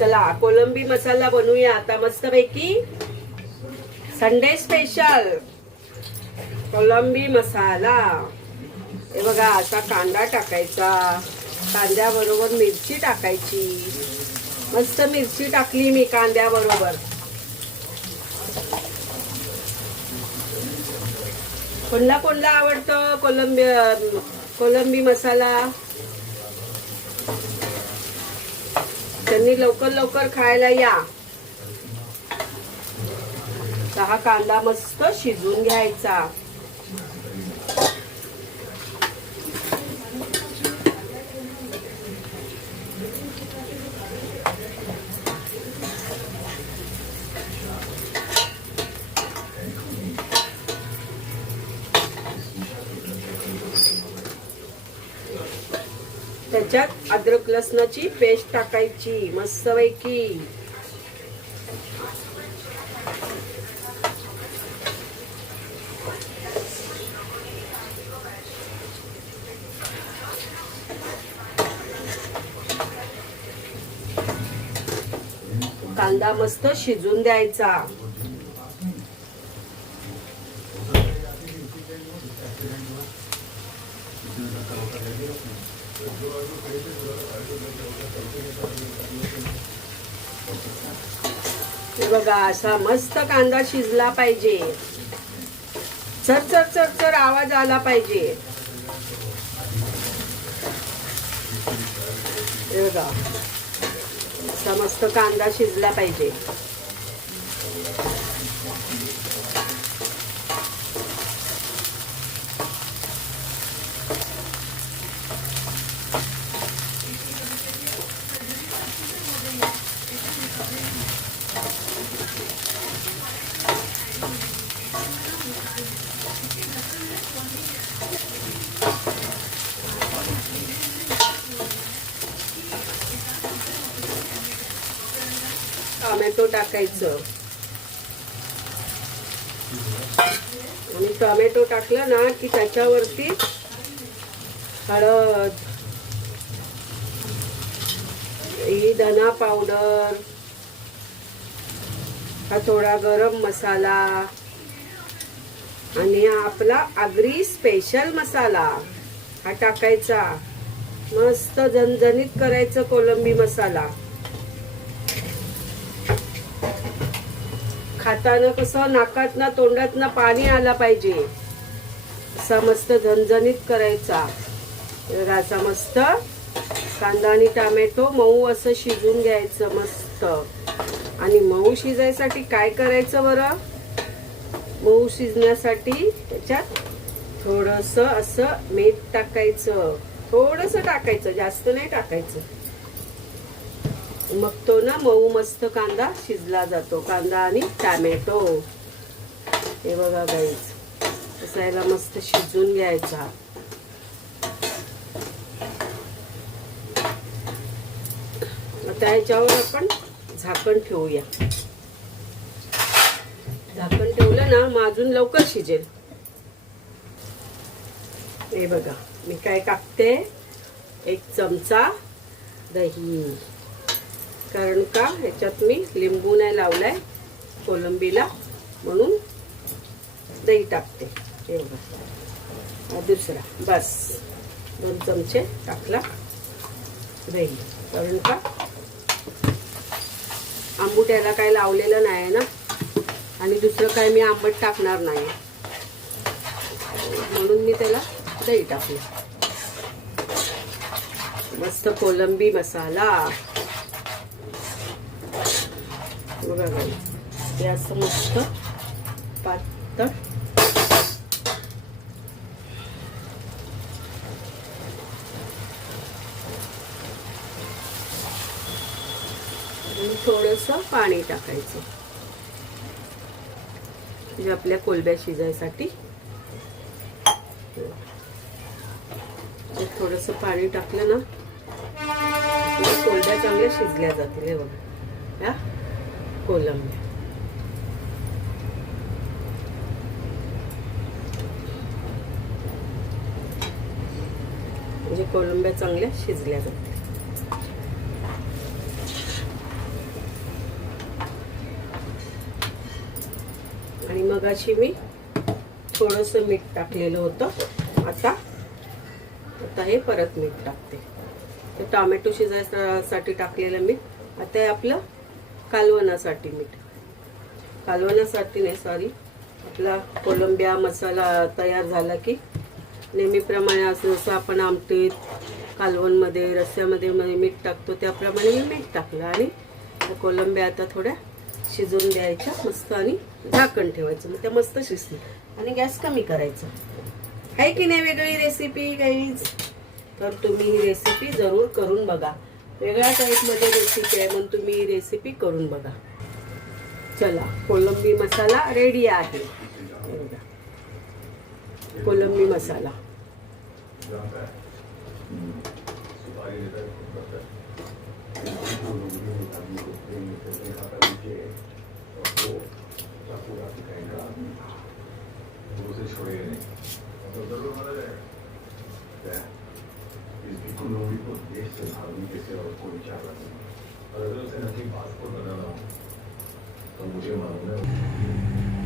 चला कोलंबी मसाला बनवूया. आता मस्तपैकी संडे स्पेशल कोलंबी मसाला. हे बघा आता कांदा टाकायचा. कांद्याबरोबर मिरची टाकायची. मस्त मिरची टाकली मी कांद्याबरोबर. कोणला कोणला आवडतं कोलंबी कोलंबी मसाला? त्यांनी लवकर लवकर खायला या. हा कांदा मस्त शिजून घ्यायचा. त्याच्यात अद्रक लसणाची पेस्ट टाकायची मस्तपैकी. कांदा मस्त शिजून द्यायचा. हे बघा असा मस्त कांदा शिजला पाहिजे. चर चर चर चर आवाज आला पाहिजे. हे बघा असा मस्त कांदा शिजला पाहिजे. टोमॅटो टाकायचं. आणि टोमॅटो टाकलं ना की त्याच्यावरती हळद ही धना पावडर हा थोडा गरम मसाला आणि आपला आगरी स्पेशल मसाला हा टाकायचा. मस्त झणझणीत करायचं कोलंबी मसाला. खाताना कसं नाकातनं तोंडातनं पाणी आला पाहिजे. असा मस्त झणझणीत करायचा. असा मस्त कांदा आणि टोमॅटो मऊ असं शिजून घ्यायचं मस्त. आणि मऊ शिजायसाठी काय करायचं बरं? मऊ शिजण्यासाठी त्याच्यात थोडंसं असं मीठ टाकायचं. थोडंसं टाकायचं जास्त नाही टाकायचं. मग तो ना मऊ मस्त कांदा शिजला जातो. कांदा आणि टॅमॅटो. हे बघा गाईच असा याला मस्त शिजून घ्यायचा. आता ह्याच्यावर आपण झाकण ठेवूया. झाकण ठेवलं ना मग अजून लवकर शिजेल. हे बघा मी काय कापते? एक चमचा दही. कारण का? ह्याच्यात मी लिंबू नाही लावलाय कोलंबीला. म्हणून दही टाकते. एवढा. दुसरा. बस. दोन चमचे टाकला. दही. कारण का? आंबुट्याला काही लावलेलं नाही ना? आणि दुसरं काय मी आंबट टाकणार नाही. म्हणून मी त्याला दही टाकलं. मस्त कोलंबी मसाला. बघा. हे असं मस्त पातळ. थोडंसं पाणी टाकायचं. म्हणजे आपल्या कोलब्या शिजायसाठी. थोडस पाणी टाकलं ना कोलब्या चांगल्या शिजल्या जातील. हे बघा. कोलम में म्हणजे कोलंब्या चांगल्या शिजल्या जातात. आणि मग अशी मी थोडंसं मीठ टाकलेलं होतं. आता आता हे परत मीठ टाकते. तर टॉमॅटो शिजायसाठी टाकलेलं मीठ. आता हे आपलं कालवणासाठी मीठ. कालवण्यासाठी नाही सॉरी आपला कोलंबिया मसाला तयार झाला की नेहमीप्रमाणे असं जसं आपण आमटीत कालवणमध्ये रस्स्यामध्ये मीठ टाकतो त्याप्रमाणे मी मीठ टाकलं आणि कोलंब्या कोलंबिया आता थोड्या शिजवून द्यायच्या मस्त आणि झाकण ठेवायचं. मग त्या मस्त शिजलं आणि गॅस कमी करायचा. आहे की नाही वेगळी रेसिपी काहीच तर तुम्ही ही रेसिपी जरूर करून बघा. वेगळ्या टाईपमध्ये रेसिपी आहे म्हणून तुम्ही रेसिपी करून बघा. चला कोलंबी मसाला रेडी आहे. कोलंबी मसाला. इस 너무 고생 많으면